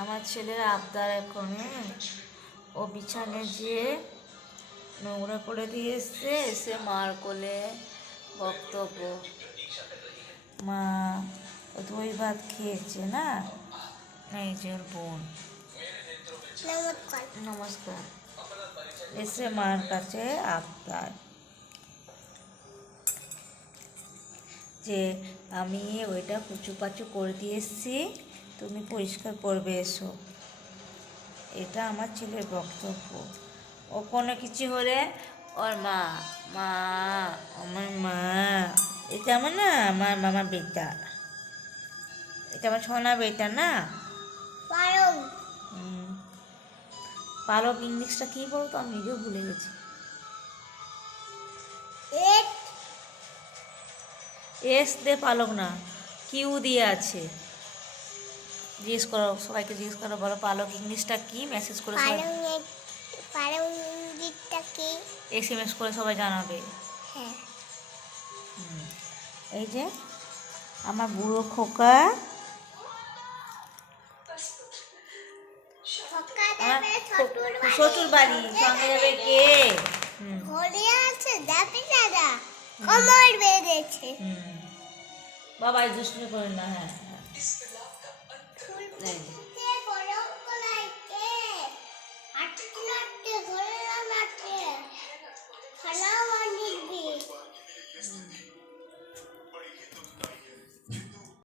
আমার ছেলের আবদার এখন। ও বিছানে যেয়ে নোংরা করে দিয়ে এসছে এসে মার কোলে বক্তব্য। মা ও দই ভাত খেয়েছে না? এই যে ওর বোন। নমস্কার। নমস্কার। এসে মার কাছে আবদার। যে আমি ওইটা কুচু পাচু করে দিয়ে এসছি। তুমি পরিষ্কার করবে এসো। এটা আমার ছেলের বক্তব্য। ও কোনো কিছু হলে ওর মা মা আমার মা এটা আমার না আমার মামা বেটা। এটা আমার সোনা বেটা না? হুম। পালক ইংলিশটা কী বলতো? আমি নিজেও ভুলে গেছি। এস দে পালক না কিউ দিয়ে আছে। জিজ্ঞেস করো সবাইকে জিজ্ঞেস করো বলো পালক ইংলিশটা কি? মেসেজ করে সবাই পারং এক কি এস এম এস করে সবাই জানাবে। হ্যাঁ। এই যে আমার বুড়ো খোকা। শ্বশুর বাড়ি সঙ্গে যাবে কে? হুম। ঘরে আছে যাবি দাদা? কোমর বেঁধেছে। বাবা দুষ্টুমি করেন না হ্যাঁ। 네. 할게. 아침에 할게. 그래야 할게. 하나.